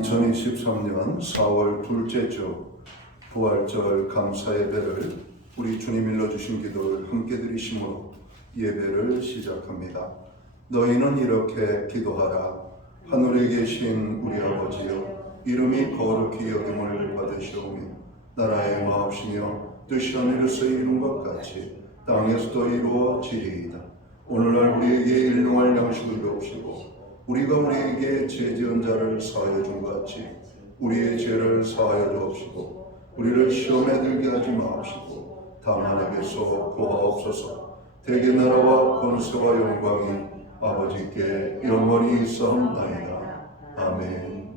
2023년 4월 둘째 주 부활절 감사 예배를 우리 주님 일러주신 기도를 함께 드리심으로 예배를 시작합니다. 너희는 이렇게 기도하라. 하늘에 계신 우리 아버지여, 이름이 거룩히 여김을 받으시오며 나라의 마옵시며 뜻이 하늘에서 이룬 것 같이 땅에서도 이루어지리이다. 오늘날 우리에게 일용할 양식을 주옵시고 우리가 우리에게 죄지은 자를 사하여 준 것 같이 우리의 죄를 사하여 주옵시고 우리를 시험에 들게 하지 마옵시고 다만 에게서 구하옵소서. 대개 나라와 권세와 영광이 아버지께 영원히 있사옵나이다. 아멘.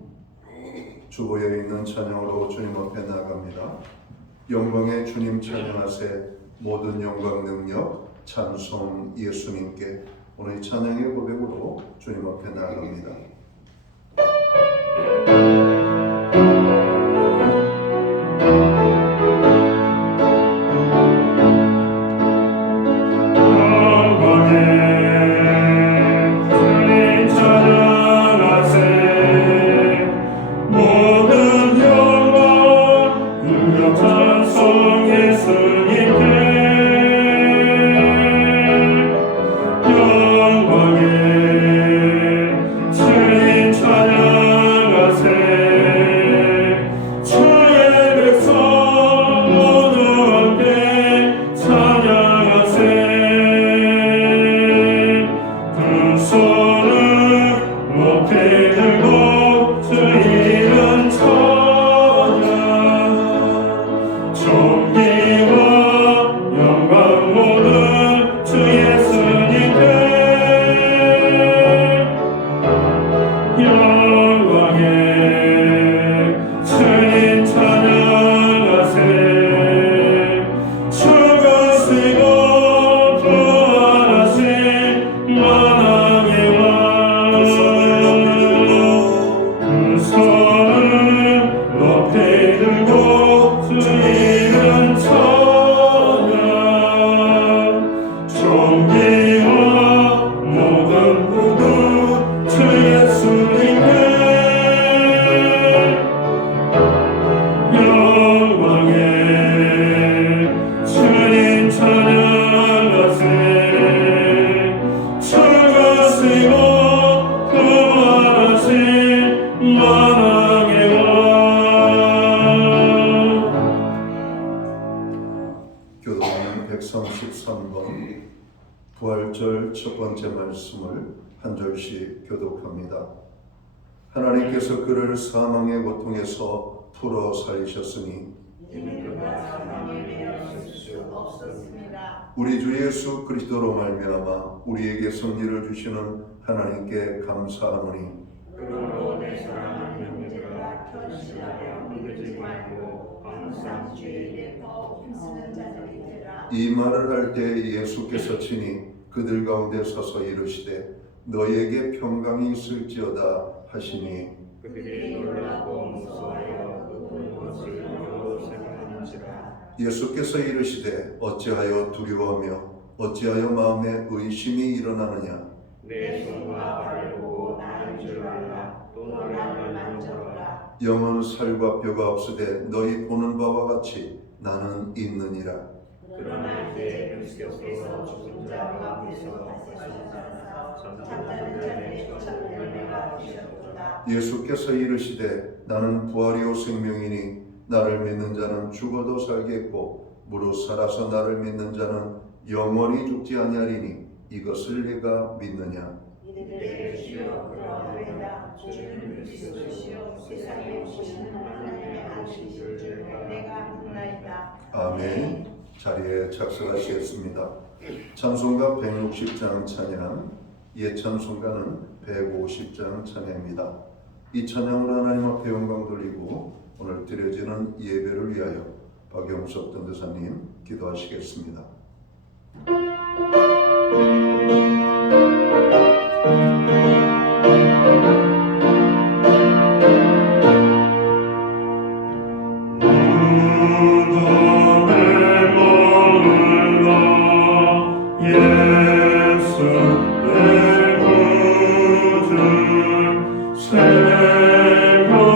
주보에 있는 찬양으로 주님 앞에 나갑니다. 영광의 주님 찬양하세. 모든 영광 능력 찬송 예수님께. 오늘 이 찬양의 고백으로 주님 앞에 나아갑니다. 교도는 133번 부활절 첫 번째 말씀을 한 절씩 교독합니다. 하나님께서 그를 사망의 고통에서 풀어 살리셨으니 우리 주 예수 그리스도로 말미암아 우리에게 승리를 주시는 하나님께 감사하노니 그러므로 내 사랑하는 형제들아 결실하여 믿지 말고 항상 주에게 더 힘쓰는 자들이 되라. 이 말을 할 때 예수께서 친히 그들 가운데 서서 이르시되 너희에게 평강이 있을지어다 하시니 그들이 놀라고 무서워하여 그 본 것을 여러 생각하는지라. 예수께서 이르시되 어찌하여 두려워하며 어찌하여 마음에 의심이 일어나느냐. 내 손과 발을 보고 나인 줄 알라. 또 나를 만져보라. 영은 살과 뼈가 없으되 너희 보는 바와 같이 나는 있느니라. 그러나 이제 그리스도께서 죽은 자 가운데서 하시사 잠자는 자들의 첫 열매가 되셨도다. 예수께서 이르시되 나는 부활이요 생명이니 나를 믿는 자는 죽어도 살겠고 무릇 살아서 나를 믿는 자는 영원히 죽지 아니하리니 이것을 네가 믿느냐. 이들의 주여 그러하리이다. 주는 그리스도시요 세상에 오시는 하나님의 아들이신 줄 내가 믿나이다. 아멘. 자리에 착석하시겠습니다. 찬송가 160장 찬양, 옛 찬송가는 150장 찬양입니다. 이 찬양으로 하나님 앞에 영광 돌리고 오늘 드려지는 예배를 위하여 박영석 전도사님 기도하시겠습니다. 내 구주 새벽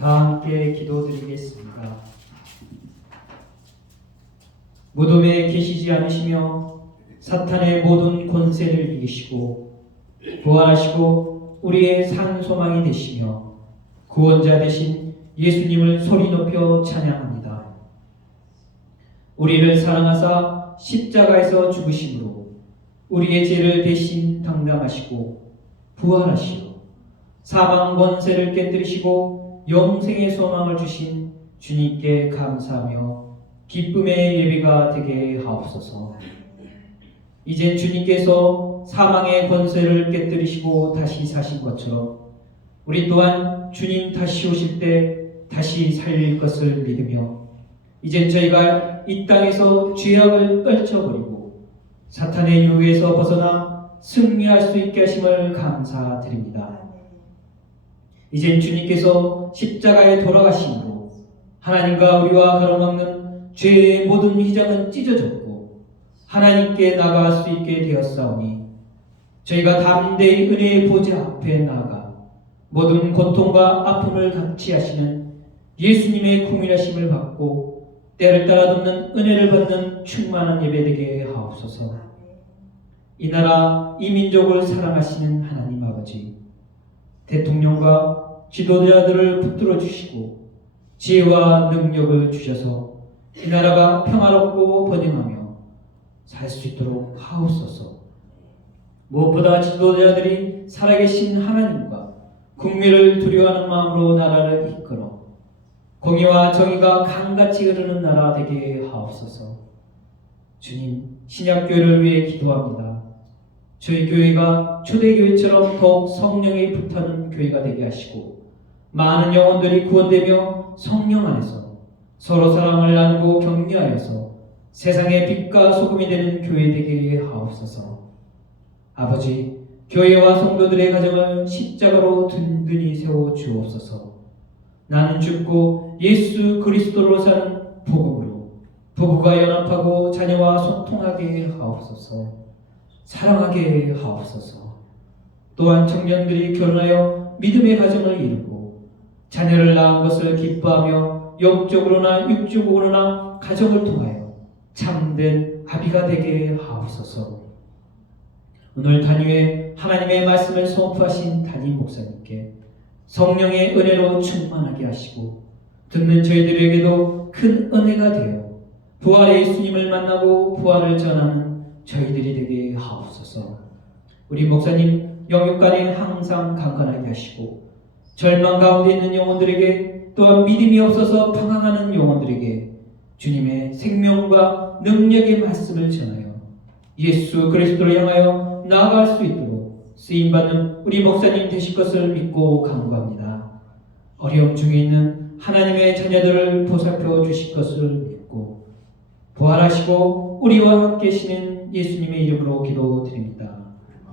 다 함께 기도드리겠습니다. 무덤에 계시지 않으시며 사탄의 모든 권세를 이기시고 부활하시고 우리의 산 소망이 되시며 구원자 되신 예수님을 소리 높여 찬양합니다. 우리를 사랑하사 십자가에서 죽으심으로 우리의 죄를 대신 당당하시고 부활하시고 사망 권세를 깨뜨리시고 영생의 소망을 주신 주님께 감사하며 기쁨의 예배가 되게 하옵소서. 이제 주님께서 사망의 권세를 깨뜨리시고 다시 사신 것처럼 우리 또한 주님 다시 오실 때 다시 살릴 것을 믿으며 이제 저희가 이 땅에서 죄악을 떨쳐버리고 사탄의 유혹에서 벗어나 승리할 수 있게 하심을 감사드립니다. 이제 주님께서 십자가에 돌아가심으로 하나님과 우리와 가로막는 죄의 모든 휘장은 찢어졌고 하나님께 나아갈 수 있게 되었사오니 저희가 담대히 은혜의 보좌 앞에 나아가 모든 고통과 아픔을 같이 하시는 예수님의 궁일하심을 받고 때를 따라 돕는 은혜를 받는 충만한 예배되게 하옵소서. 이 나라 이 민족을 사랑하시는 하나님 아버지, 대통령과 지도자들을 붙들어 주시고 지혜와 능력을 주셔서 이 나라가 평화롭고 번영하며 살 수 있도록 하옵소서. 무엇보다 지도자들이 살아계신 하나님과 국민을 두려워하는 마음으로 나라를 이끌어 공의와 정의가 강같이 흐르는 나라 되게 하옵소서. 주님, 신약교회를 위해 기도합니다. 저희 교회가 초대교회처럼 더욱 성령이 불타는 교회가 되게 하시고 많은 영혼들이 구원되며 성령 안에서 서로 사랑을 나누고 격려하여서 세상의 빛과 소금이 되는 교회 되게 하옵소서. 아버지, 교회와 성도들의 가정을 십자가로 든든히 세워 주옵소서. 나는 죽고 예수 그리스도로 사는 복음으로 부부가 연합하고 자녀와 소통하게 하옵소서. 사랑하게 하옵소서. 또한 청년들이 결혼하여 믿음의 가정을 이루고 자녀를 낳은 것을 기뻐하며 영적으로나 육적으로나 가정을 통하여 참된 아비가 되게 하옵소서. 오늘 단위에 하나님의 말씀을 선포하신 담임 목사님께 성령의 은혜로 충만하게 하시고 듣는 저희들에게도 큰 은혜가 되어 부활의 예수님을 만나고 부활을 전하는 저희들이 되게 하옵소서. 우리 목사님 영육간에 항상 강건하게 하시고 절망 가운데 있는 영혼들에게 또한 믿음이 없어서 방황하는 영혼들에게 주님의 생명과 능력의 말씀을 전하여 예수 그리스도를 향하여 나아갈 수 있도록 쓰임받는 우리 목사님 되실 것을 믿고 간구합니다. 어려움 중에 있는 하나님의 자녀들을 보살펴 주실 것을 믿고 부활하시고 우리와 함께 계시는 예수님의 이름으로 기도드립니다.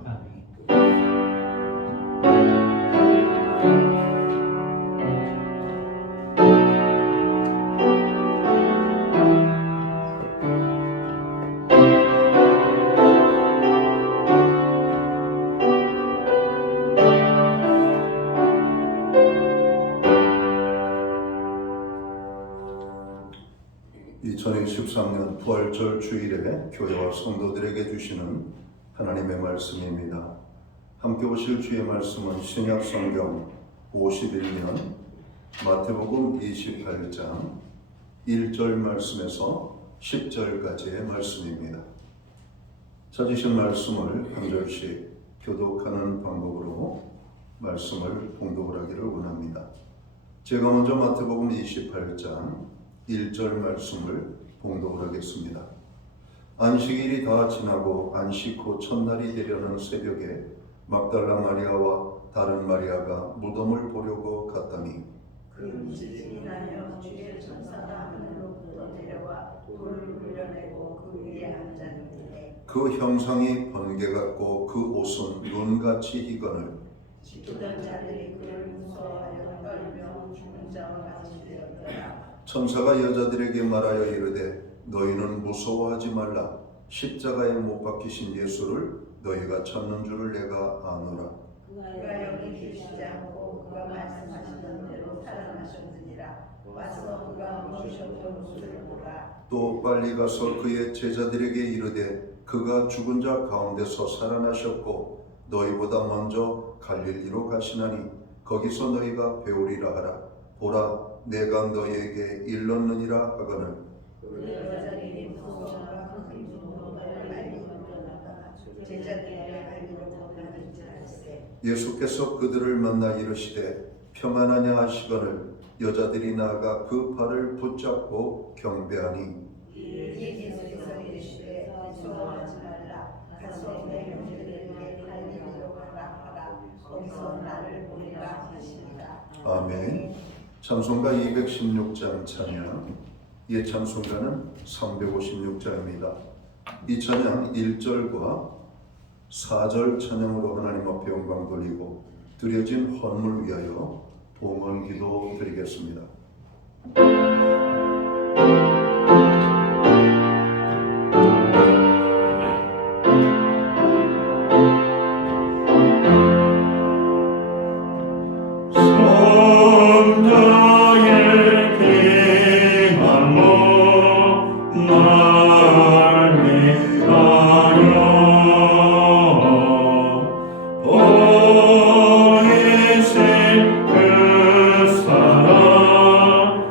아멘. (2023년) 부활절 주일에 교회와 성도들에게 주시는 하나님의 말씀입니다. 함께 보실 주의 말씀은 신약 성경 51년 마태복음 28장 1절 말씀에서 10절까지의 말씀입니다. 찾으신 말씀을 한 절씩 교독하는 방법으로 말씀을 봉독을 하기를 원합니다. 제가 먼저 마태복음 28장 1절 말씀을 봉독을 하겠습니다. 안식일이 다 지나고 안식 후 첫날이 되려는 새벽에 막달라 마리아와 다른 마리아가 무덤을 보려고 갔더니 그 집이 나여 주의 천사가 하늘로부터 내려와 돌을 흘려내고 그 위에 앉았는데 그 형상이 번개 같고 그 옷은 눈같이 희건을 지키던 자들이 그를 무서워하여 떨며 죽은 자와 같이 되었더라. 천사가 여자들에게 말하여 이르되 너희는 무서워하지 말라. 십자가에 못 박히신 예수를 너희가 찾는 줄을 내가 아노라. 그가 여기 계시지 않고 그가 말씀하시던 대로 살아나셨느니라. 와서 그가 누우셨던 곳을 보라. 또 빨리 가서 그의 제자들에게 이르되 그가 죽은 자 가운데서 살아나셨고 너희보다 먼저 갈릴리로 가시나니 거기서 너희가 배우리라 하라. 보라 내가 너희에게 일렀느니라 하거늘 그 여자들이 무서워하여 큰 눈으로 알리고 일어나다가 제자들이 알리려고 하는 자일세. 예수께서 그들을 만나 이르시되 평안하냐 하시거늘 여자들이 나아가 그 발을 붙잡고 경배하니 예수께서 이르시되 무서워하지 말라. 가서 내 형제들에게 갈릴리로 가라. 거기서 나를 보리라 하시니라. 아멘. 찬송가 216장 찬양. 이 찬송가는 356장입니다. 이 찬양 1절과 4절 찬양으로 하나님 앞에 영광 돌리고 드려진 헌물 위하여 봉헌 기도 드리겠습니다. 보이신 그 사랑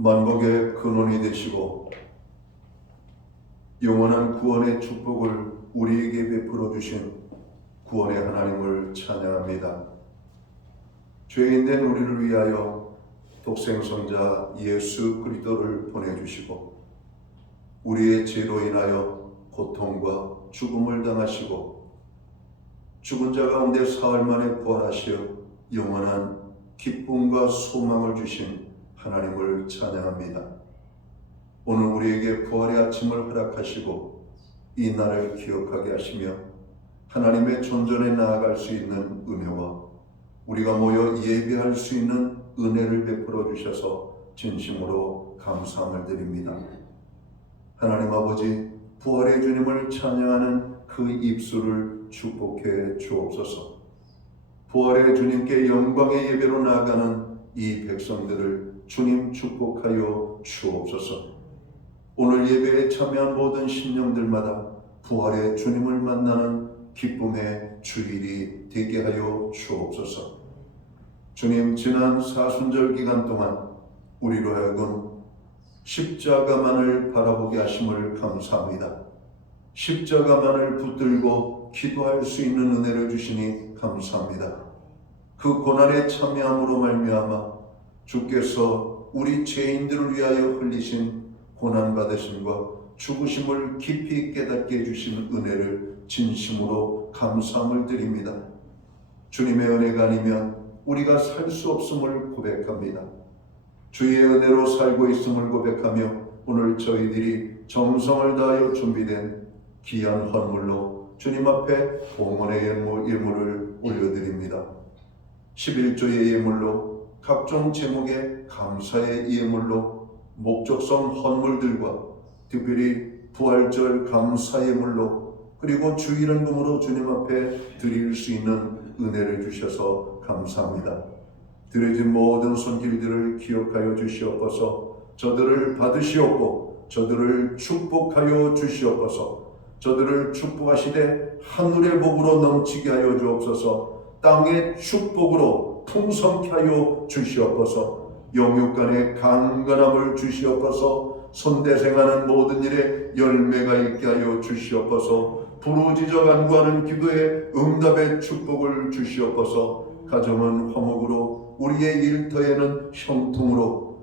만복의 근원이 되시고 영원한 구원의 축복을 우리에게 베풀어 주신 구원의 하나님을 찬양합니다. 죄인된 우리를 위하여 독생성자 예수 그리스도를 보내주시고 우리의 죄로 인하여 고통과 죽음을 당하시고 죽은 자 가운데 사흘 만에 부활하시어 영원한 기쁨과 소망을 주신 하나님을 찬양합니다. 오늘 우리에게 부활의 아침을 허락하시고 이 날을 기억하게 하시며 하나님의 존전에 나아갈 수 있는 은혜와 우리가 모여 예배할 수 있는 은혜를 베풀어 주셔서 진심으로 감사함을 드립니다. 하나님 아버지, 부활의 주님을 찬양하는 그 입술을 축복해 주옵소서. 부활의 주님께 영광의 예배로 나아가는 이 백성들을 주님 축복하여 주옵소서. 오늘 예배에 참여한 모든 심령들마다 부활의 주님을 만나는 기쁨의 주일이 되게 하여 주옵소서. 주님, 지난 사순절 기간 동안 우리로 하여금 십자가만을 바라보게 하심을 감사합니다. 십자가만을 붙들고 기도할 수 있는 은혜를 주시니 감사합니다. 그 고난에 참여함으로 말미암아 주께서 우리 죄인들을 위하여 흘리신 고난받으심과 죽으심을 깊이 깨닫게 해주신 은혜를 진심으로 감사함을 드립니다. 주님의 은혜가 아니면 우리가 살 수 없음을 고백합니다. 주의 은혜로 살고 있음을 고백하며 오늘 저희들이 정성을 다하여 준비된 귀한 헌물로 주님 앞에 봉헌의 예물을 올려드립니다. 11조의 예물로 각종 제목의 감사의 예물로 목적성 헌물들과 특별히 부활절 감사 예물로 그리고 주일헌금으로 주님 앞에 드릴 수 있는 은혜를 주셔서 감사합니다. 드려진 모든 손길들을 기억하여 주시옵소서. 저들을 받으시옵고 저들을 축복하여 주시옵소서. 저들을 축복하시되 하늘의 복으로 넘치게 하여 주옵소서. 땅의 축복으로 풍성케 하여 주시옵소서. 영육간의 강건함을 주시옵소서. 손대생하는 모든 일에 열매가 있게 하여 주시옵소서. 부르짖어 간구하는 기도에 응답의 축복을 주시옵소서. 가정은 화목으로 우리의 일터에는 형통으로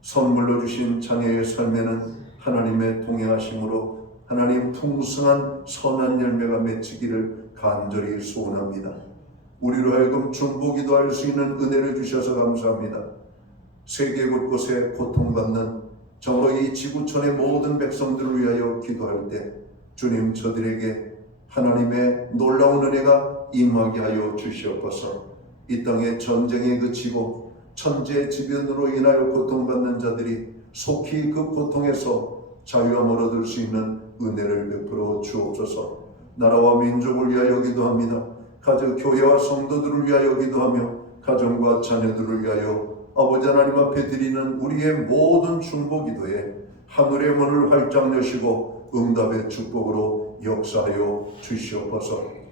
선물로 주신 자녀의 삶에는 하나님의 동행하심으로 하나님 풍성한 선한 열매가 맺히기를 간절히 소원합니다. 우리로 하여금 중보기도 할 수 있는 은혜를 주셔서 감사합니다. 세계 곳곳에 고통받는 정로 이 지구촌의 모든 백성들을 위하여 기도할 때 주님 저들에게 하나님의 놀라운 은혜가 임하게 하여 주시옵소서. 이 땅에 전쟁에 그치고 천재지변으로 인하여 고통받는 자들이 속히 그 고통에서 자유함을 얻을 수 있는 은혜를 베풀어 주옵소서. 나라와 민족을 위하여 기도합니다. 가정 교회와 성도들을 위하여 기도하며 가정과 자녀들을 위하여 아버지 하나님 앞에 드리는 우리의 모든 중보 기도에 하늘의 문을 활짝 여시고 응답의 축복으로 역사하여 주시옵소서.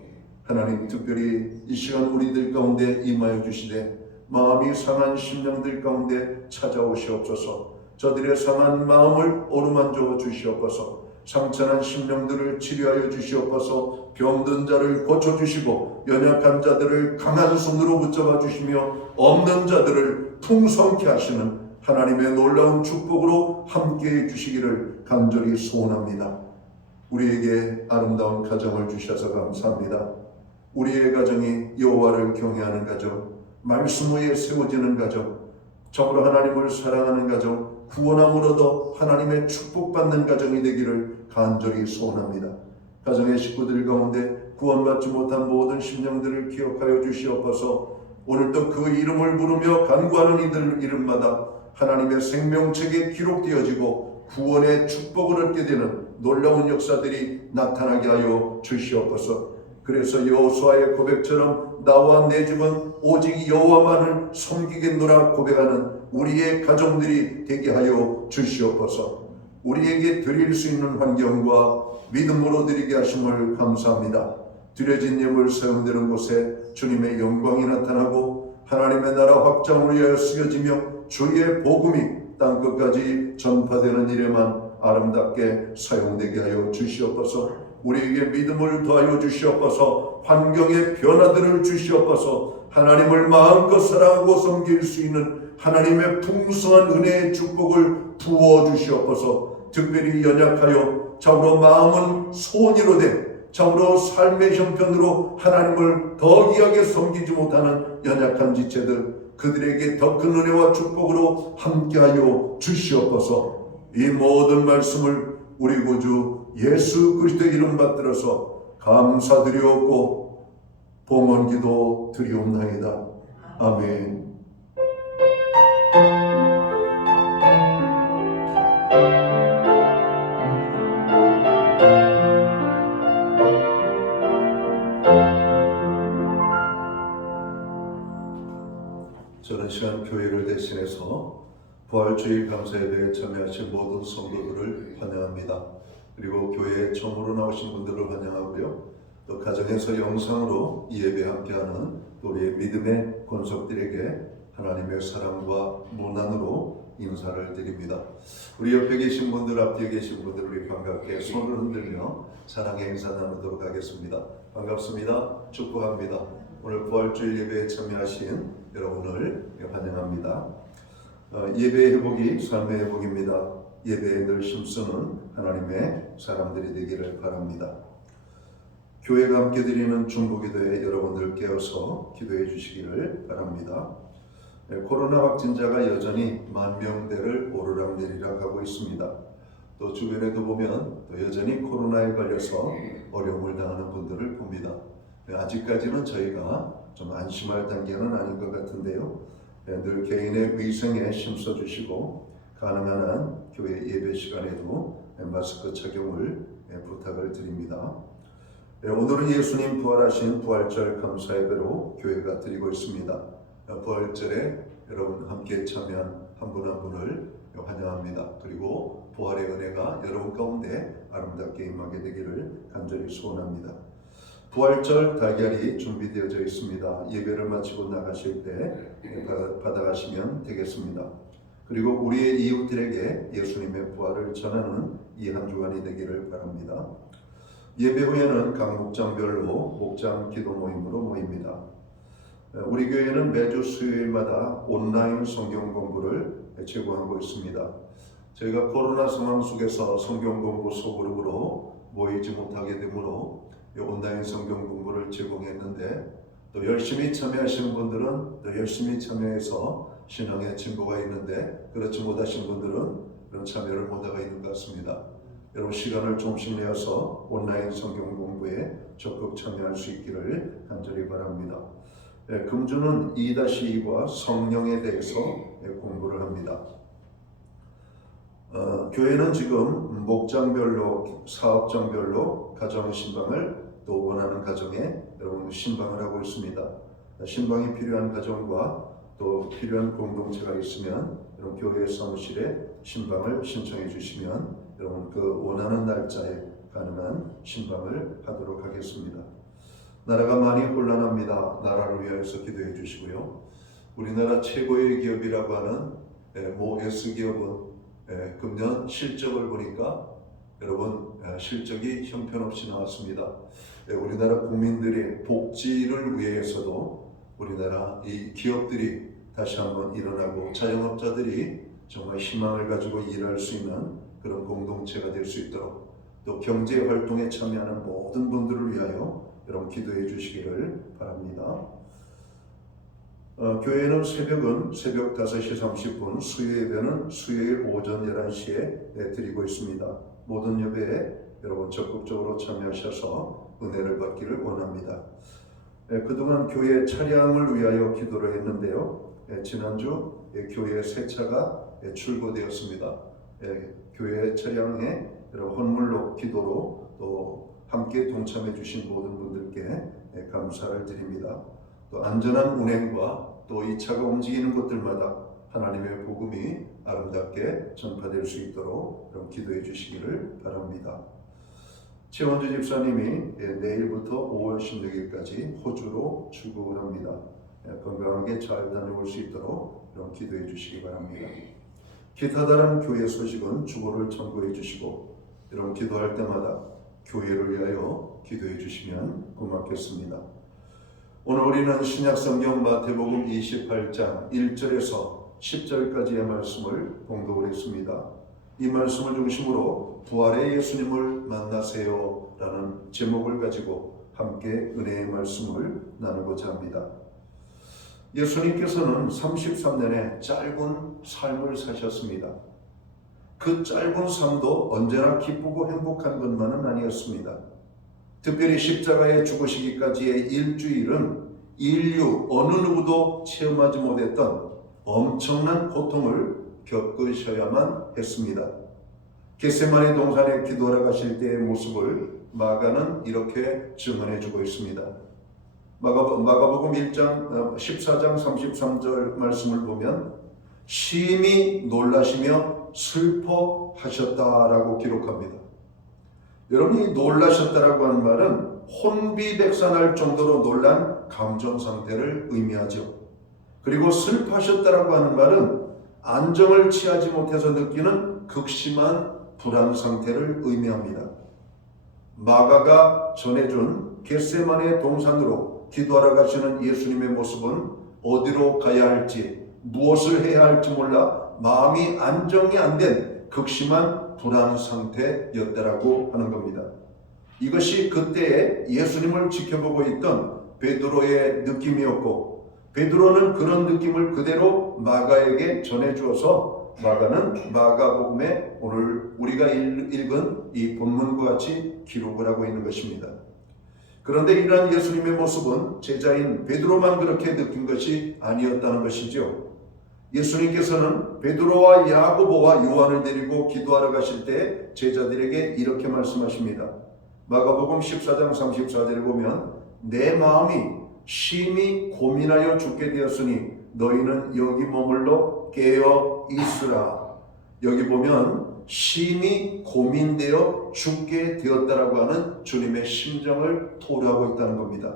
하나님, 특별히 이 시간 우리들 가운데 임하여 주시되 마음이 상한 심령들 가운데 찾아오시옵소서. 저들의 상한 마음을 어루만져 주시옵소서. 상처난 심령들을 치료하여 주시옵소서. 병든 자를 고쳐주시고 연약한 자들을 강한 손으로 붙잡아 주시며 없는 자들을 풍성케 하시는 하나님의 놀라운 축복으로 함께해 주시기를 간절히 소원합니다. 우리에게 아름다운 가정을 주셔서 감사합니다. 우리의 가정이 여호와를 경외하는 가정, 말씀 위에 세워지는 가정, 정으로 하나님을 사랑하는 가정, 구원함을 얻어 하나님의 축복받는 가정이 되기를 간절히 소원합니다. 가정의 식구들 가운데 구원받지 못한 모든 심령들을 기억하여 주시옵소서. 오늘도 그 이름을 부르며 간구하는 이들 이름마다 하나님의 생명책에 기록되어지고 구원의 축복을 얻게 되는 놀라운 역사들이 나타나게 하여 주시옵소서. 그래서 여호수아의 고백처럼 나와 내 집은 오직 여호와만을 섬기겠노라 고백하는 우리의 가정들이 되게 하여 주시옵소서. 우리에게 드릴 수 있는 환경과 믿음으로 드리게 하심을 감사합니다. 드려진 예물 사용되는 곳에 주님의 영광이 나타나고 하나님의 나라 확장을 위하여 쓰여지며 주의 복음이 땅끝까지 전파되는 일에만 아름답게 사용되게 하여 주시옵소서. 우리에게 믿음을 더하여 주시옵소서. 환경의 변화들을 주시옵소서. 하나님을 마음껏 사랑하고 섬길 수 있는 하나님의 풍성한 은혜의 축복을 부어 주시옵소서. 특별히 연약하여 참으로 마음은 소원이로 된 참으로 삶의 형편으로 하나님을 더 귀하게 섬기지 못하는 연약한 지체들, 그들에게 더 큰 은혜와 축복으로 함께하여 주시옵소서. 이 모든 말씀을 우리 구주 예수 그리스도의 이름 받들어서 감사드리옵고 봉헌기도 드리옵나이다. 아멘. 저는 시간 교회를 대신해서 부활주일 감사예배에 참여하신 모든 성도들을 환영합니다. 그리고 교회에 처음으로 나오신 분들을 환영하고요. 또 가정에서 영상으로 이 예배에 함께하는 우리의 믿음의 권속들에게 하나님의 사랑과 문안으로 인사를 드립니다. 우리 옆에 계신 분들, 앞뒤에 계신 분들 우리 반갑게 손을 흔들며 사랑의 인사 나누도록 하겠습니다. 반갑습니다. 축복합니다. 오늘 부활주일 예배에 참여하신 여러분을 환영합니다. 예배의 회복이 삶의 회복입니다. 예배에 늘 힘쓰는 하나님의 사람들이 되기를 바랍니다. 교회가 함께 드리는 중보기도에 여러분들 깨어서 기도해 주시기를 바랍니다. 코로나 확진자가 여전히 10,000명대를 오르락내리락 하고 있습니다. 또 주변에도 보면 또 여전히 코로나에 걸려서 어려움을 당하는 분들을 봅니다. 아직까지는 저희가 좀 안심할 단계는 아닌 것 같은데요. 늘 개인의 위생에 힘써 주시고 가능한 한 교회 예배 시간에도 마스크 착용을 부탁을 드립니다. 오늘은 예수님 부활하신 부활절 감사예배로 교회가 드리고 있습니다. 부활절에 여러분 함께 참여한 한 분 한 분을 환영합니다. 그리고 부활의 은혜가 여러분 가운데 아름답게 임하게 되기를 간절히 소원합니다. 부활절 달걀이 준비되어져 있습니다. 예배를 마치고 나가실 때 받아가시면 되겠습니다. 그리고 우리의 이웃들에게 예수님의 부활을 전하는 이 한 주간이 되기를 바랍니다. 예배 후에는 각 목장별로 목장 기도 모임으로 모입니다. 우리 교회는 매주 수요일마다 온라인 성경 공부를 제공하고 있습니다. 저희가 코로나 상황 속에서 성경 공부 소그룹으로 모이지 못하게 되므로 온라인 성경 공부를 제공했는데 또 열심히 참여하시는 분들은 또 열심히 참여해서 신앙의 진보가 있는데 그렇지 못하신 분들은 그런 참여를 못하고 있는 것 같습니다. 여러분 시간을 조금씩 내어서 온라인 성경 공부에 적극 참여할 수 있기를 간절히 바랍니다. 금주는 2-2과 성령에 대해서 공부를 합니다. 교회는 지금 목장별로 사업장별로 가정 신방을 또 원하는 가정에 여러분 신방을 하고 있습니다. 신방이 필요한 가정과 또 필요한 공동체가 있으면 여러분 교회 사무실에 신방을 신청해 주시면 여러분 그 원하는 날짜에 가능한 신방을 하도록 하겠습니다. 나라가 많이 혼란합니다. 나라를 위하여서 기도해 주시고요. 우리나라 최고의 기업이라고 하는 모 S기업은 금년 실적을 보니까 여러분 실적이 형편없이 나왔습니다. 우리나라 국민들의 복지를 위해서도 우리나라 이 기업들이 다시 한번 일어나고 자영업자들이 정말 희망을 가지고 일할 수 있는 그런 공동체가 될 수 있도록 또 경제 활동에 참여하는 모든 분들을 위하여 여러분 기도해 주시기를 바랍니다. 교회는 새벽은 새벽 5시 30분, 수요 예배는 수요일 오전 11시에 드리고 있습니다. 모든 예배에 여러분 적극적으로 참여하셔서 은혜를 받기를 원합니다. 그동안 교회 차량을 위하여 기도를 했는데요. 지난주 교회 새 차가 출고되었습니다. 교회 차량에 여러분 헌물로 기도로 또 함께 동참해 주신 모든 분들께 감사를 드립니다. 또 안전한 운행과 또 이 차가 움직이는 곳들마다 하나님의 복음이 아름답게 전파될 수 있도록 여러분 기도해 주시기를 바랍니다. 최원주 집사님이 내일부터 5월 16일까지 호주로 출국을 합니다. 건강하게 잘 다녀올 수 있도록 이런 기도해 주시기 바랍니다. 기타 다른 교회 소식은 주보를 참고해 주시고 이런 기도할 때마다 교회를 위하여 기도해 주시면 고맙겠습니다. 오늘 우리는 신약성경 마태복음 28장 1절에서 10절까지의 말씀을 봉독을 했습니다. 이 말씀을 중심으로 부활의 예수님을 만나세요 라는 제목을 가지고 함께 은혜의 말씀을 나누고자 합니다. 예수님께서는 33년의 짧은 삶을 사셨습니다. 그 짧은 삶도 언제나 기쁘고 행복한 것만은 아니었습니다. 특별히 십자가에 죽으시기까지의 일주일은 인류 어느 누구도 체험하지 못했던 엄청난 고통을 겪으셔야만 했습니다. 겟세마네 동산에 기도하러 가실 때의 모습을 마가는 이렇게 증언해주고 있습니다. 마가복음 14장 33절 말씀을 보면 심히 놀라시며 슬퍼하셨다라고 기록합니다. 여러분이 놀라셨다라고 하는 말은 혼비백산할 정도로 놀란 감정 상태를 의미하죠. 그리고 슬퍼하셨다라고 하는 말은 안정을 취하지 못해서 느끼는 극심한 불안 상태를 의미합니다. 마가가 전해준 겟세마네 동산으로 기도하러 가시는 예수님의 모습은 어디로 가야 할지, 무엇을 해야 할지 몰라 마음이 안정이 안 된 극심한 불안 상태였다라고 하는 겁니다. 이것이 그때에 예수님을 지켜보고 있던 베드로의 느낌이었고, 베드로는 그런 느낌을 그대로 마가에게 전해주어서 마가는 마가복음에 오늘 우리가 읽은 이 본문과 같이 기록을 하고 있는 것입니다. 그런데 이러한 예수님의 모습은 제자인 베드로만 그렇게 느낀 것이 아니었다는 것이죠. 예수님께서는 베드로와 야고보와 요한을 데리고 기도하러 가실 때 제자들에게 이렇게 말씀하십니다. 마가복음 14장 34절에 보면 내 마음이 심히 고민하여 죽게 되었으니 너희는 여기 머물러 깨어 있으라. 여기 보면 심히 고민되어 죽게 되었다라고 하는 주님의 심정을 토로하고 있다는 겁니다.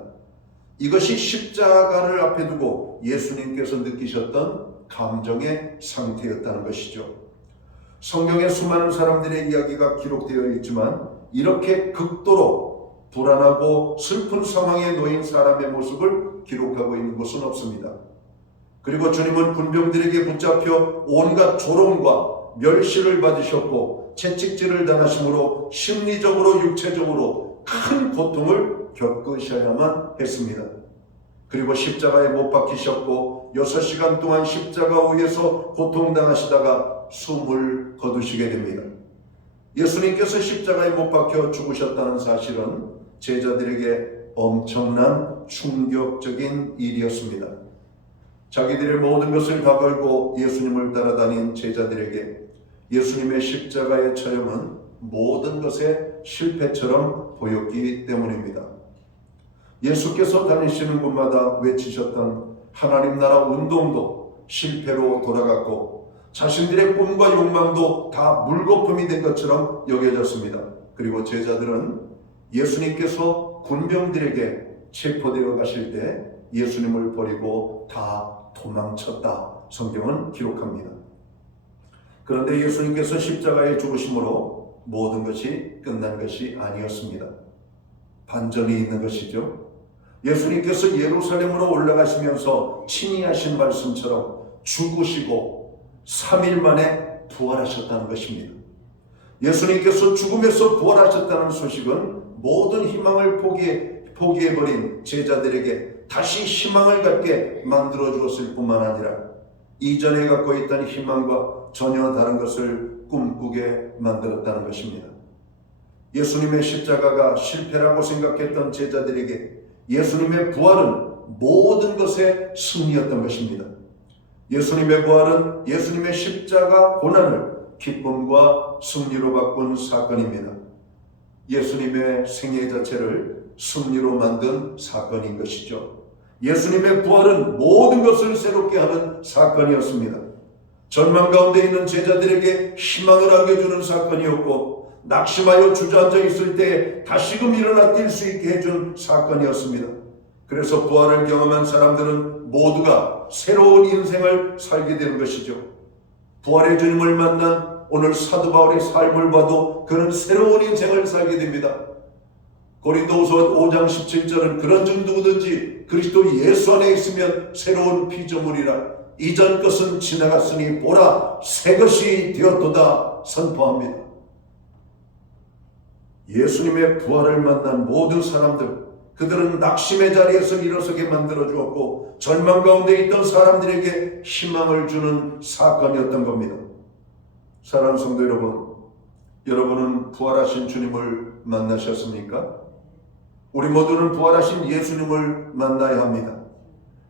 이것이 십자가를 앞에 두고 예수님께서 느끼셨던 감정의 상태였다는 것이죠. 성경에 수많은 사람들의 이야기가 기록되어 있지만 이렇게 극도로 불안하고 슬픈 상황에 놓인 사람의 모습을 기록하고 있는 것은 없습니다. 그리고 주님은 군병들에게 붙잡혀 온갖 조롱과 멸시를 받으셨고 채찍질을 당하심으로 심리적으로 육체적으로 큰 고통을 겪으셔야만 했습니다. 그리고 십자가에 못 박히셨고 6시간 동안 십자가 위에서 고통당하시다가 숨을 거두시게 됩니다. 예수님께서 십자가에 못 박혀 죽으셨다는 사실은 제자들에게 엄청난 충격적인 일이었습니다. 자기들의 모든 것을 다 걸고 예수님을 따라다닌 제자들에게 예수님의 십자가의 처형은 모든 것의 실패처럼 보였기 때문입니다. 예수께서 다니시는 곳마다 외치셨던 하나님 나라 운동도 실패로 돌아갔고 자신들의 꿈과 욕망도 다 물거품이 된 것처럼 여겨졌습니다. 그리고 제자들은 예수님께서 군병들에게 체포되어 가실 때 예수님을 버리고 다 도망쳤다. 성경은 기록합니다. 그런데 예수님께서 십자가에 죽으심으로 모든 것이 끝난 것이 아니었습니다. 반전이 있는 것이죠. 예수님께서 예루살렘으로 올라가시면서 친히 하신 말씀처럼 죽으시고 3일 만에 부활하셨다는 것입니다. 예수님께서 죽음에서 부활하셨다는 소식은 모든 희망을 포기해버린 제자들에게 다시 희망을 갖게 만들어 주었을 뿐만 아니라 이전에 갖고 있던 희망과 전혀 다른 것을 꿈꾸게 만들었다는 것입니다. 예수님의 십자가가 실패라고 생각했던 제자들에게 예수님의 부활은 모든 것의 승리였던 것입니다. 예수님의 부활은 예수님의 십자가 고난을 기쁨과 승리로 바꾼 사건입니다. 예수님의 생애 자체를 승리로 만든 사건인 것이죠. 예수님의 부활은 모든 것을 새롭게 하는 사건이었습니다. 절망 가운데 있는 제자들에게 희망을 안겨주는 사건이었고 낙심하여 주저앉아 있을 때 다시금 일어나 뛸 수 있게 해준 사건이었습니다. 그래서 부활을 경험한 사람들은 모두가 새로운 인생을 살게 되는 것이죠. 부활의 주님을 만난 오늘 사도 바울의 삶을 봐도 그는 새로운 인생을 살게 됩니다. 고린도후서 5장 17절은 그런 중 누구든지 그리스도 예수 안에 있으면 새로운 피조물이라 이전 것은 지나갔으니 보라 새 것이 되었도다 선포합니다. 예수님의 부활을 만난 모든 사람들, 그들은 낙심의 자리에서 일어서게 만들어 주었고 절망 가운데 있던 사람들에게 희망을 주는 사건이었던 겁니다. 사랑하는 성도 여러분, 여러분은 부활하신 주님을 만나셨습니까? 우리 모두는 부활하신 예수님을 만나야 합니다.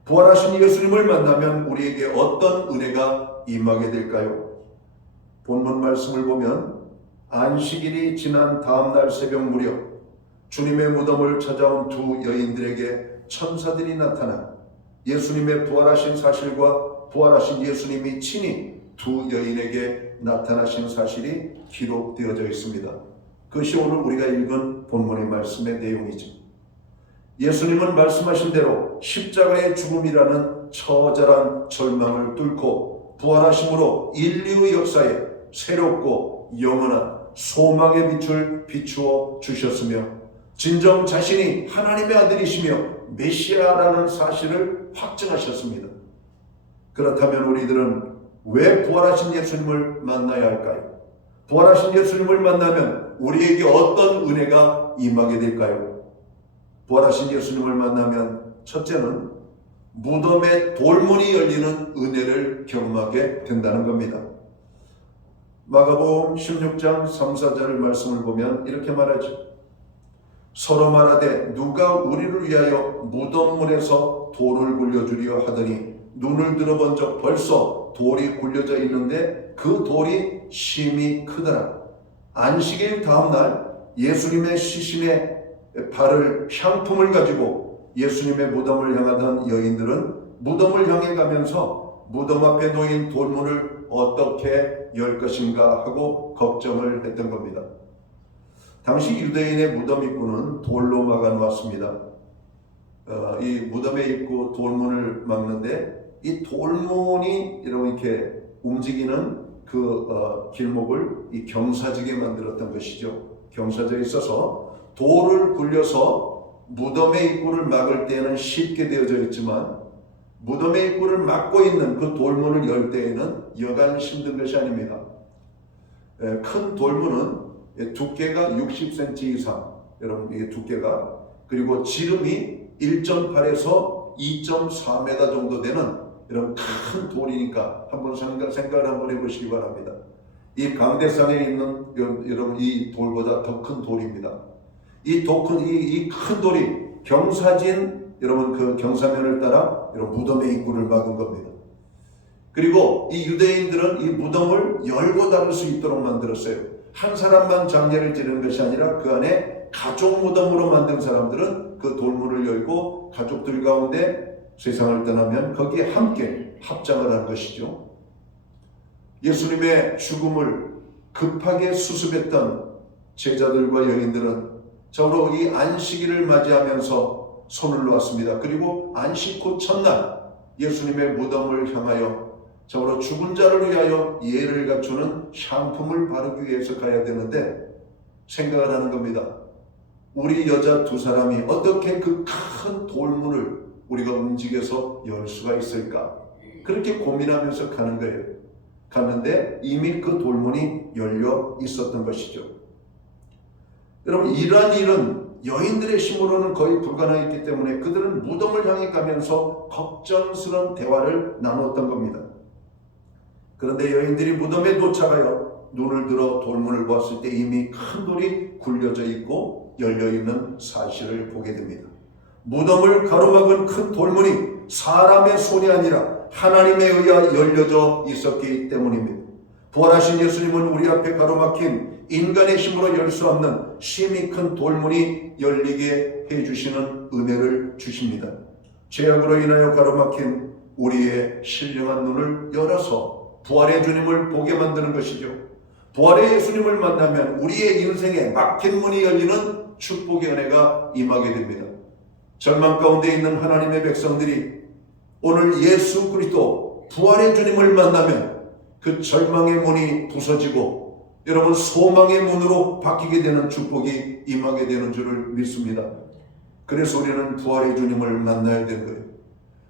부활하신 예수님을 만나면 우리에게 어떤 은혜가 임하게 될까요? 본문 말씀을 보면 안식일이 지난 다음날 새벽 무렵 주님의 무덤을 찾아온 두 여인들에게 천사들이 나타나 예수님의 부활하신 사실과 부활하신 예수님이 친히 두 여인에게 나타나신 사실이 기록되어져 있습니다. 그것이 오늘 우리가 읽은 본문의 말씀의 내용이죠. 예수님은 말씀하신 대로 십자가의 죽음이라는 처절한 절망을 뚫고 부활하심으로 인류의 역사에 새롭고 영원한 소망의 빛을 비추어 주셨으며 진정 자신이 하나님의 아들이시며 메시아라는 사실을 확증하셨습니다. 그렇다면 우리들은 왜 부활하신 예수님을 만나야 할까요? 부활하신 예수님을 만나면 우리에게 어떤 은혜가 임하게 될까요? 부활하신 예수님을 만나면 첫째는 무덤의 돌문이 열리는 은혜를 경험하게 된다는 겁니다. 마가복음 16장 3, 4절 말씀을 보면 이렇게 말하죠. 서로 말하되 누가 우리를 위하여 무덤문에서 돌을 굴려주려 하더니 눈을 들어본 적 벌써 돌이 굴려져 있는데 그 돌이 심히 크더라. 안식일 다음날 예수님의 시신에 발을 향품을 가지고 예수님의 무덤을 향하던 여인들은 무덤을 향해 가면서 무덤 앞에 놓인 돌문을 어떻게 열 것인가 하고 걱정을 했던 겁니다. 당시 유대인의 무덤 입구는 돌로 막아 놓았습니다. 이 무덤의 입구 돌문을 막는데 이 돌문이 이렇게 움직이는 그 길목을 이 경사지게 만들었던 것이죠. 경사져 있어서 돌을 굴려서 무덤의 입구를 막을 때에는 쉽게 되어져 있지만 무덤의 입구를 막고 있는 그 돌문을 열 때에는 여간 힘든 것이 아닙니다. 큰 돌문은 두께가 60cm 이상, 여러분 이게 두께가, 그리고 지름이 1.8에서 2.4m 정도 되는 이런 큰 돌이니까 한번 생각을 한번 해보시기 바랍니다. 이 강대상에 있는 여러분 이 돌보다 더 큰 돌입니다. 이 큰 돌이 경사진 여러분 그 경사면을 따라 여러분 무덤의 입구를 막은 겁니다. 그리고 이 유대인들은 이 무덤을 열고 닫을 수 있도록 만들었어요. 한 사람만 장례를 지르는 것이 아니라 그 안에 가족 무덤으로 만든 사람들은 그 돌문을 열고 가족들 가운데 세상을 떠나면 거기에 함께 합장을 한 것이죠. 예수님의 죽음을 급하게 수습했던 제자들과 여인들은 저로 이 안식일을 맞이하면서 손을 놓았습니다. 그리고 안식 후 첫날 예수님의 무덤을 향하여 저로 죽은 자를 위하여 예를 갖추는 향품을 바르기 위해서 가야 되는데 생각을 하는 겁니다. 우리 여자 두 사람이 어떻게 그 큰 돌문을 우리가 움직여서 열 수가 있을까? 그렇게 고민하면서 가는 거예요. 갔는데 이미 그 돌문이 열려 있었던 것이죠. 여러분 이러한 일은 여인들의 힘으로는 거의 불가능했기 때문에 그들은 무덤을 향해 가면서 걱정스러운 대화를 나눴던 겁니다. 그런데 여인들이 무덤에 도착하여 눈을 들어 돌문을 보았을 때 이미 큰 돌이 굴려져 있고 열려있는 사실을 보게 됩니다. 무덤을 가로막은 큰 돌문이 사람의 손이 아니라 하나님에 의하여 열려져 있었기 때문입니다. 부활하신 예수님은 우리 앞에 가로막힌 인간의 힘으로 열 수 없는 심히 큰 돌문이 열리게 해주시는 은혜를 주십니다. 죄악으로 인하여 가로막힌 우리의 신령한 눈을 열어서 부활의 주님을 보게 만드는 것이죠. 부활의 예수님을 만나면 우리의 인생에 막힌 문이 열리는 축복의 은혜가 임하게 됩니다. 절망 가운데 있는 하나님의 백성들이 오늘 예수 그리스도 부활의 주님을 만나면 그 절망의 문이 부서지고 여러분 소망의 문으로 바뀌게 되는 축복이 임하게 되는 줄을 믿습니다. 그래서 우리는 부활의 주님을 만나야 되는 거예요.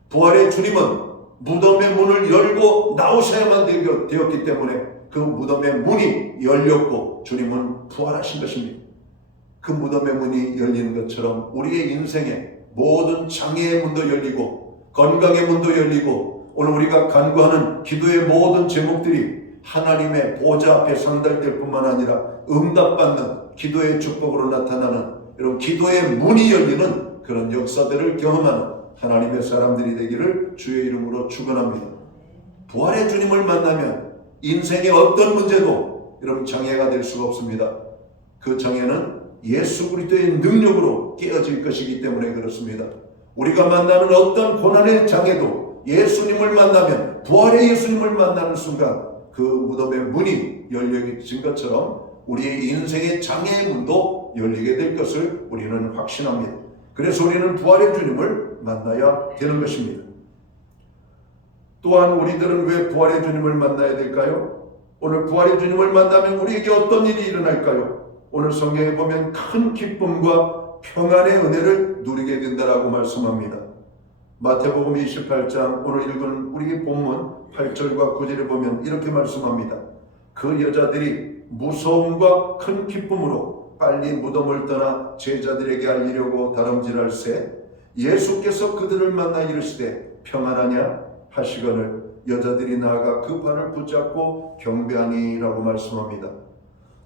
부활의 주님은 무덤의 문을 열고 나오셔야만 되었기 때문에 그 무덤의 문이 열렸고 주님은 부활하신 것입니다. 그 무덤의 문이 열리는 것처럼 우리의 인생에 모든 장애의 문도 열리고 건강의 문도 열리고 오늘 우리가 간구하는 기도의 모든 제목들이 하나님의 보좌 앞에 상달될 뿐만 아니라 응답받는 기도의 축복으로 나타나는 이런 기도의 문이 열리는 그런 역사들을 경험하는 하나님의 사람들이 되기를 주의 이름으로 축원합니다. 부활의 주님을 만나면 인생의 어떤 문제도 여러분 장애가 될 수가 없습니다. 그 장애는 예수 그리스도의 능력으로 깨어질 것이기 때문에 그렇습니다. 우리가 만나는 어떤 고난의 장애도 예수님을 만나면 부활의 예수님을 만나는 순간 그 무덤의 문이 열려진 것처럼 우리의 인생의 장애의 문도 열리게 될 것을 우리는 확신합니다. 그래서 우리는 부활의 주님을 만나야 되는 것입니다. 또한 우리들은 왜 부활의 주님을 만나야 될까요? 오늘 부활의 주님을 만나면 우리에게 어떤 일이 일어날까요? 오늘 성경에 보면 큰 기쁨과 평안의 은혜를 누리게 된다라고 말씀합니다. 마태복음 28장 오늘 읽은 우리 본문 8절과 9절에 보면 이렇게 말씀합니다. 그 여자들이 무서움과 큰 기쁨으로 빨리 무덤을 떠나 제자들에게 알리려고 다름질할새 예수께서 그들을 만나 이르시되 평안하냐 하시거늘 여자들이 나아가 그 발을 붙잡고 경배하니라고 말씀합니다.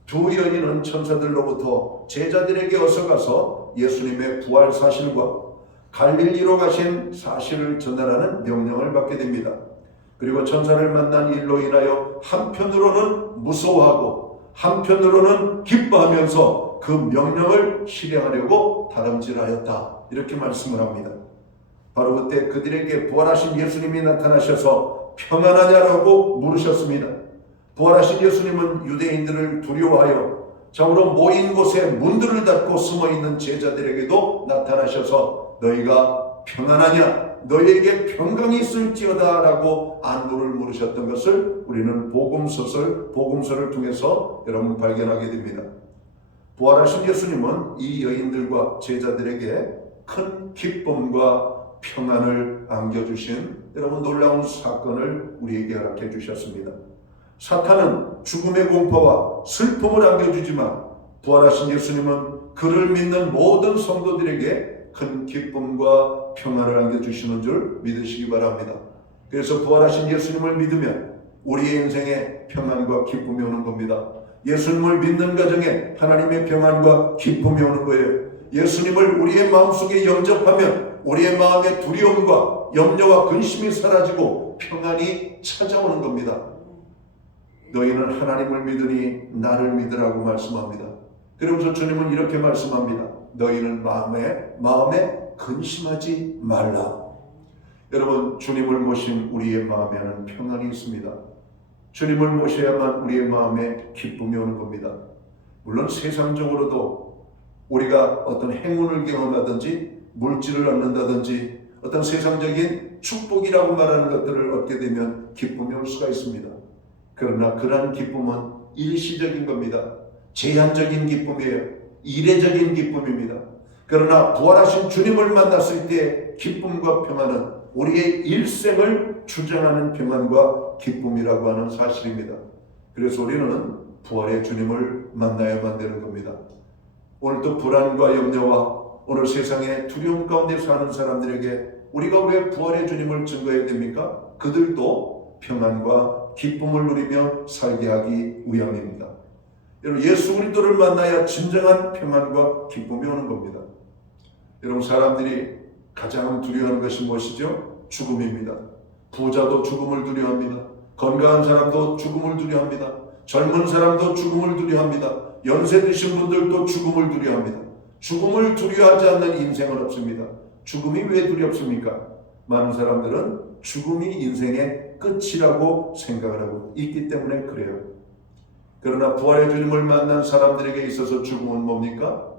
두 여인은 천사들로부터 제자들에게 어서 가서 예수님의 부활 사실과 갈릴리로 가신 사실을 전달하는 명령을 받게 됩니다. 그리고 천사를 만난 일로 인하여 한편으로는 무서워하고 한편으로는 기뻐하면서 그 명령을 실행하려고 다름질하였다. 이렇게 말씀을 합니다. 바로 그때 그들에게 부활하신 예수님이 나타나셔서 평안하냐라고 물으셨습니다. 부활하신 예수님은 유대인들을 두려워하여 좌우로 모인 곳에 문들을 닫고 숨어있는 제자들에게도 나타나셔서 너희가 평안하냐? 너희에게 평강이 있을지어다 라고 안부를 물으셨던 것을 우리는 복음서를 통해서 여러분 발견하게 됩니다. 부활하신 예수님은 이 여인들과 제자들에게 큰 기쁨과 평안을 안겨주신 여러분 놀라운 사건을 우리에게 허락해 주셨습니다. 사탄은 죽음의 공포와 슬픔을 안겨주지만 부활하신 예수님은 그를 믿는 모든 성도들에게 큰 기쁨과 평안을 안겨주시는 줄 믿으시기 바랍니다. 그래서 부활하신 예수님을 믿으면 우리의 인생에 평안과 기쁨이 오는 겁니다. 예수님을 믿는 가정에 하나님의 평안과 기쁨이 오는 거예요. 예수님을 우리의 마음속에 영접하면 우리의 마음의 두려움과 염려와 근심이 사라지고 평안이 찾아오는 겁니다. 너희는 하나님을 믿으니 나를 믿으라고 말씀합니다. 그러면서 주님은 이렇게 말씀합니다. 너희는 마음에 근심하지 말라. 여러분, 주님을 모신 우리의 마음에는 평안이 있습니다. 주님을 모셔야만 우리의 마음에 기쁨이 오는 겁니다. 물론 세상적으로도 우리가 어떤 행운을 경험하든지 물질을 얻는다든지 어떤 세상적인 축복이라고 말하는 것들을 얻게 되면 기쁨이 올 수가 있습니다. 그러나 그러한 기쁨은 일시적인 겁니다. 제한적인 기쁨이에요. 이례적인 기쁨입니다. 그러나 부활하신 주님을 만났을 때 기쁨과 평안은 우리의 일생을 주장하는 평안과 기쁨이라고 하는 사실입니다. 그래서 우리는 부활의 주님을 만나야만 되는 겁니다. 오늘도 불안과 염려와 오늘 세상에 두려움 가운데 사는 사람들에게 우리가 왜 부활의 주님을 증거해야 됩니까? 그들도 평안과 기쁨을 누리며 살게 하기 위함입니다. 여러분, 예수 그리스도를 만나야 진정한 평안과 기쁨이 오는 겁니다. 여러분, 사람들이 가장 두려워하는 것이 무엇이죠? 죽음입니다. 부자도 죽음을 두려워합니다. 건강한 사람도 죽음을 두려워합니다. 젊은 사람도 죽음을 두려워합니다. 연세 드신 분들도 죽음을 두려워합니다. 죽음을 두려워하지 않는 인생은 없습니다. 죽음이 왜 두렵습니까? 많은 사람들은 죽음이 인생의 끝이라고 생각을 하고 있기 때문에 그래요. 그러나 부활의 주님을 만난 사람들에게 있어서 죽음은 뭡니까?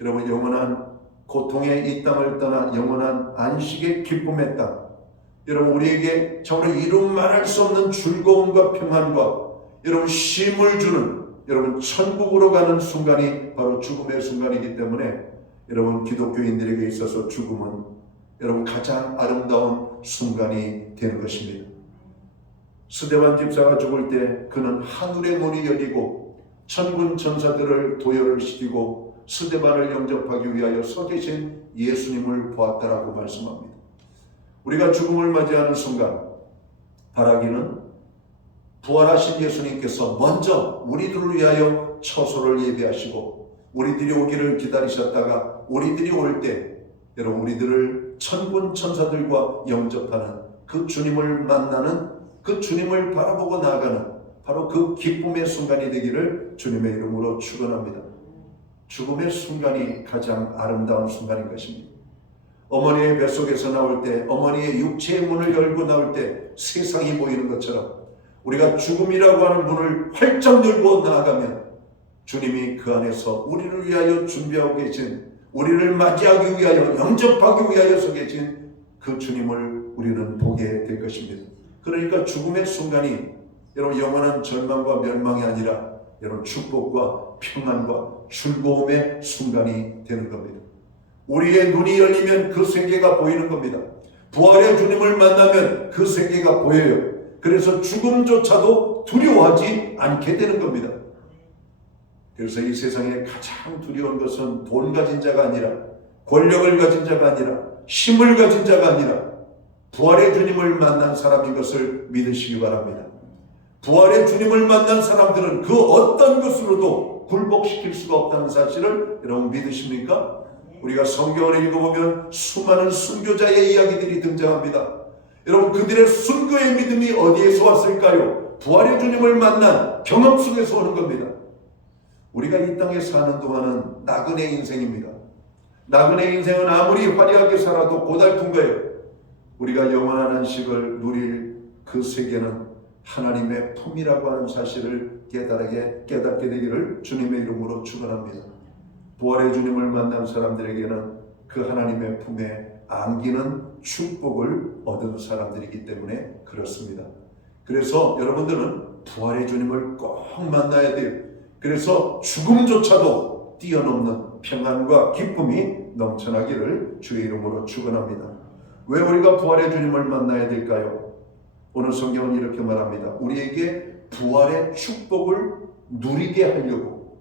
여러분, 영원한 고통의 이 땅을 떠나 영원한 안식의 기쁨의 땅, 여러분 우리에게 정말 이루 말할 수 없는 즐거움과 평안과 여러분 쉼을 주는 여러분 천국으로 가는 순간이 바로 죽음의 순간이기 때문에 여러분 기독교인들에게 있어서 죽음은 여러분 가장 아름다운 순간이 되는 것입니다. 스데반 집사가 죽을 때 그는 하늘의 문이 열리고 천군 천사들을 도열을 시키고 스데반을 영접하기 위하여 서 계신 예수님을 보았다라고 말씀합니다. 우리가 죽음을 맞이하는 순간 바라기는 부활하신 예수님께서 먼저 우리들을 위하여 처소를 예비하시고 우리들이 오기를 기다리셨다가 우리들이 올 때 여러분 우리들을 천군 천사들과 영접하는 그 주님을 만나는 그 주님을 바라보고 나아가는 바로 그 기쁨의 순간이 되기를 주님의 이름으로 축원합니다. 죽음의 순간이 가장 아름다운 순간인 것입니다. 어머니의 뱃속에서 나올 때 어머니의 육체의 문을 열고 나올 때 세상이 보이는 것처럼 우리가 죽음이라고 하는 문을 활짝 열고 나아가면 주님이 그 안에서 우리를 위하여 준비하고 계신 우리를 맞이하기 위하여 영접하기 위하여 서 계신 그 주님을 우리는 보게 될 것입니다. 그러니까 죽음의 순간이 여러분 영원한 절망과 멸망이 아니라 여러분 축복과 평안과 즐거움의 순간이 되는 겁니다. 우리의 눈이 열리면 그 세계가 보이는 겁니다. 부활의 주님을 만나면 그 세계가 보여요. 그래서 죽음조차도 두려워하지 않게 되는 겁니다. 그래서 이 세상에 가장 두려운 것은 돈 가진 자가 아니라 권력을 가진 자가 아니라 힘을 가진 자가 아니라 부활의 주님을 만난 사람인 것을 믿으시기 바랍니다. 부활의 주님을 만난 사람들은 그 어떤 것으로도 굴복시킬 수가 없다는 사실을 여러분 믿으십니까? 우리가 성경을 읽어보면 수많은 순교자의 이야기들이 등장합니다. 여러분 그들의 순교의 믿음이 어디에서 왔을까요? 부활의 주님을 만난 경험 속에서 오는 겁니다. 우리가 이 땅에 사는 동안은 나그네 인생입니다. 나그네 인생은 아무리 화려하게 살아도 고달픈 거예요. 우리가 영원한 안식을 누릴 그 세계는 하나님의 품이라고 하는 사실을 깨닫게 되기를 주님의 이름으로 축원합니다. 부활의 주님을 만난 사람들에게는 그 하나님의 품에 안기는 축복을 얻은 사람들이기 때문에 그렇습니다. 그래서 여러분들은 부활의 주님을 꼭 만나야 돼요. 그래서 죽음조차도 뛰어넘는 평안과 기쁨이 넘쳐나기를 주의 이름으로 축원합니다. 왜 우리가 부활의 주님을 만나야 될까요? 오늘 성경은 이렇게 말합니다. 우리에게 부활의 축복을 누리게 하려고,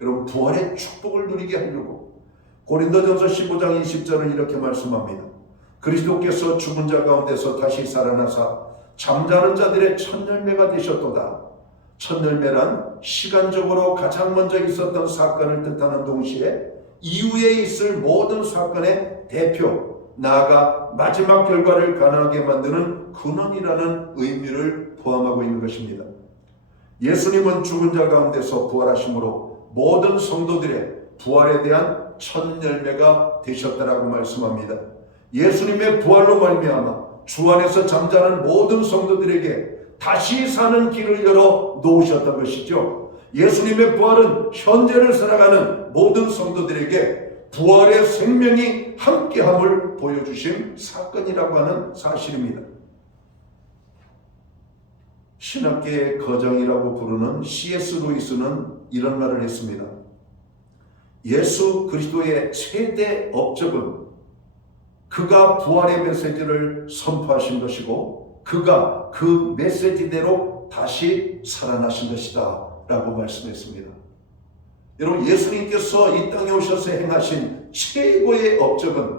여러분 부활의 축복을 누리게 하려고 고린도전서 15장 20절은 이렇게 말씀합니다. 그리스도께서 죽은 자 가운데서 다시 살아나사 잠자는 자들의 첫 열매가 되셨도다. 첫 열매란 시간적으로 가장 먼저 있었던 사건을 뜻하는 동시에 이후에 있을 모든 사건의 대표, 나아가 마지막 결과를 가능하게 만드는 근원이라는 의미를 포함하고 있는 것입니다. 예수님은 죽은 자 가운데서 부활하심으로 모든 성도들의 부활에 대한 첫 열매가 되셨다라고 말씀합니다. 예수님의 부활로 말미암아 주 안에서 잠자는 모든 성도들에게 다시 사는 길을 열어 놓으셨던 것이죠. 예수님의 부활은 현재를 살아가는 모든 성도들에게 부활의 생명이 함께함을 보여주신 사건이라고 하는 사실입니다. 신학계의 거장이라고 부르는 C.S. 루이스는 이런 말을 했습니다. 예수 그리스도의 최대 업적은 그가 부활의 메시지를 선포하신 것이고 그가 그 메시지대로 다시 살아나신 것이다 라고 말씀했습니다. 여러분 예수님께서 이 땅에 오셔서 행하신 최고의 업적은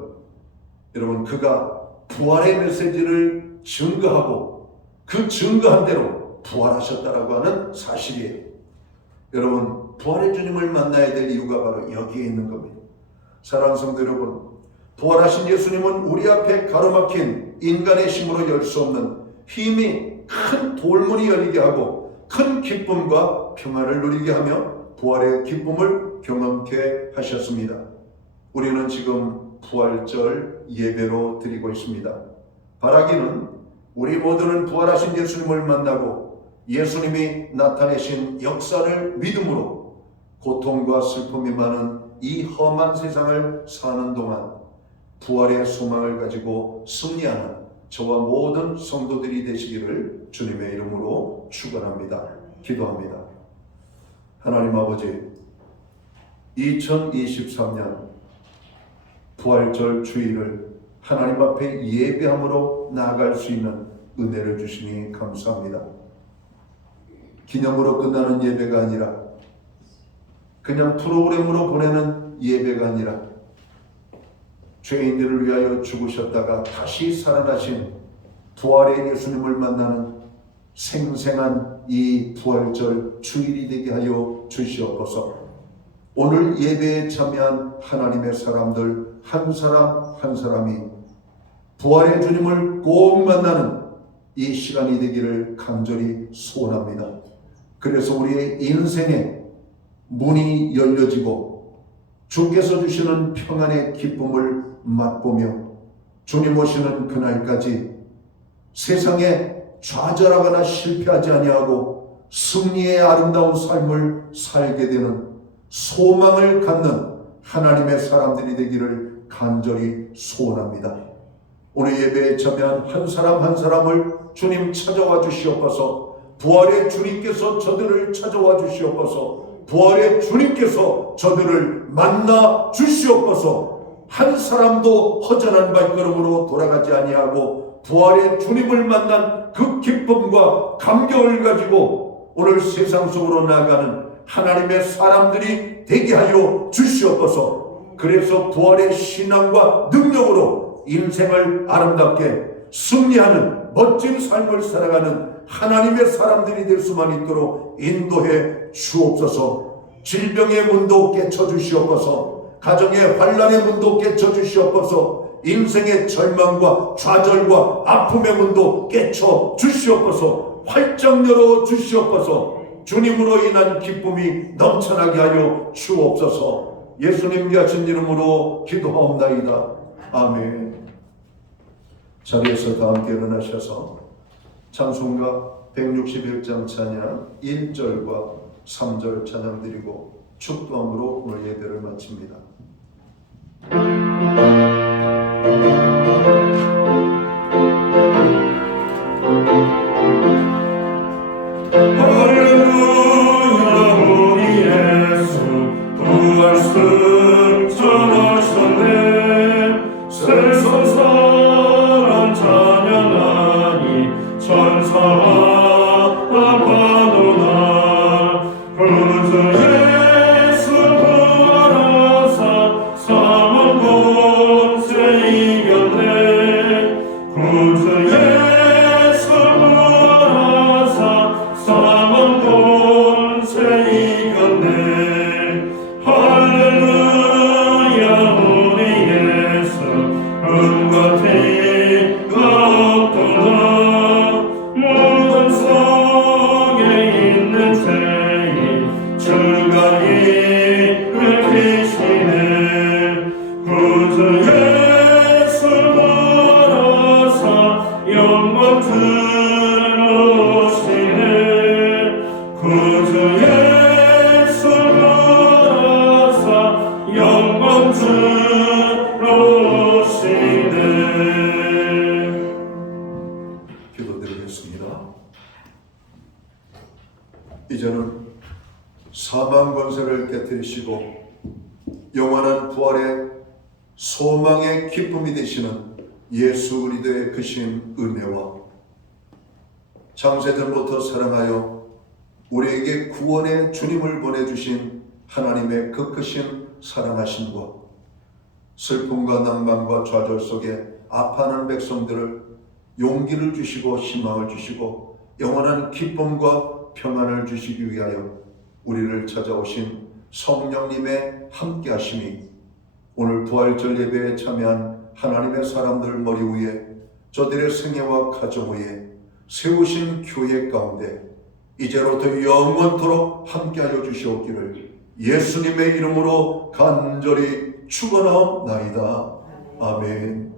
여러분 그가 부활의 메시지를 증거하고 그 증거한 대로 부활하셨다라고 하는 사실이에요. 여러분 부활의 주님을 만나야 될 이유가 바로 여기에 있는 겁니다. 사랑하는 성도 여러분, 부활하신 예수님은 우리 앞에 가로막힌 인간의 힘으로 열 수 없는 힘이 큰 돌문이 열리게 하고 큰 기쁨과 평안을 누리게 하며 부활의 기쁨을 경험케 하셨습니다. 우리는 지금 부활절 예배로 드리고 있습니다. 바라기는 우리 모두는 부활하신 예수님을 만나고 예수님이 나타내신 역사를 믿음으로 고통과 슬픔이 많은 이 험한 세상을 사는 동안 부활의 소망을 가지고 승리하는 저와 모든 성도들이 되시기를 주님의 이름으로 축원합니다. 기도합니다. 하나님 아버지, 2023년 부활절 주일을 하나님 앞에 예배함으로 나아갈 수 있는 은혜를 주시니 감사합니다. 기념으로 끝나는 예배가 아니라 그냥 프로그램으로 보내는 예배가 아니라 죄인들을 위하여 죽으셨다가 다시 살아나신 부활의 예수님을 만나는 생생한 이 부활절 주일이 되게 하여 주시옵소서. 오늘 예배에 참여한 하나님의 사람들 한 사람 한 사람이 부활의 주님을 꼭 만나는 이 시간이 되기를 간절히 소원합니다. 그래서 우리의 인생에 문이 열려지고 주께서 주시는 평안의 기쁨을 맛보며 주님 오시는 그날까지 세상에 좌절하거나 실패하지 아니하고 승리의 아름다운 삶을 살게 되는 소망을 갖는 하나님의 사람들이 되기를 간절히 소원합니다. 오늘 예배에 참여한 한 사람 한 사람을 주님 찾아와 주시옵소서. 부활의 주님께서 저들을 찾아와 주시옵소서. 부활의 주님께서 저들을 만나 주시옵소서. 한 사람도 허전한 발걸음으로 돌아가지 아니하고 부활의 주님을 만난 그 기쁨과 감격을 가지고 오늘 세상 속으로 나아가는 하나님의 사람들이 되게 하여 주시옵소서. 그래서 부활의 신앙과 능력으로 인생을 아름답게 승리하는 멋진 삶을 살아가는 하나님의 사람들이 될 수만 있도록 인도해 주옵소서. 질병의 문도 깨쳐 주시옵소서. 가정의 환난의 문도 깨쳐 주시옵소서. 인생의 절망과 좌절과 아픔의 문도 깨쳐 주시옵소서. 활짝 열어 주시옵소서. 주님으로 인한 기쁨이 넘쳐나게 하여 주옵소서. 예수님 귀하신 이름으로 기도하옵나이다. 아멘. 자리에서 다 함께 일어나셔서 찬송가 161장 찬양 1절과 3절 찬양 드리고 축도함으로 오늘 예배를 마칩니다. 할렐루야 우리 예수 부활 승천하셨네. 세상 사람 찬양하니 천사와 아파도나 구주 예수 부활하사 사망 권세 이겼네. 구주 예수 부활하사 사망 권세 이겼네. 할렐루야 우리 예수 은과 피가 없도다. 무덤 속에 있는 죄인 주가 이를 피시네. 구주 예수 부활하사 영광 들어오시네. 구주 예수 부활하사 영광 들어오시네. 기도드리겠습니다. 이제는 사망 권세를 깨뜨리시고 영원한 부활의 소망의 기쁨이 되시는 예수 그리스도의 크신 은혜와 창세전부터 사랑하여 우리에게 구원의 주님을 보내주신 하나님의 그 크신 사랑하심과 슬픔과 낭만과 좌절 속에 아파하는 백성들을 용기를 주시고 희망을 주시고 영원한 기쁨과 평안을 주시기 위하여 우리를 찾아오신 성령님의 함께하심이 오늘 부활절 예배에 참여한 하나님의 사람들 머리 위에 저들의 생애와 가정 위에 세우신 교회 가운데 이제로부터 영원토록 함께하여 주시옵기를 예수님의 이름으로 간절히 축원하옵나이다. 아멘.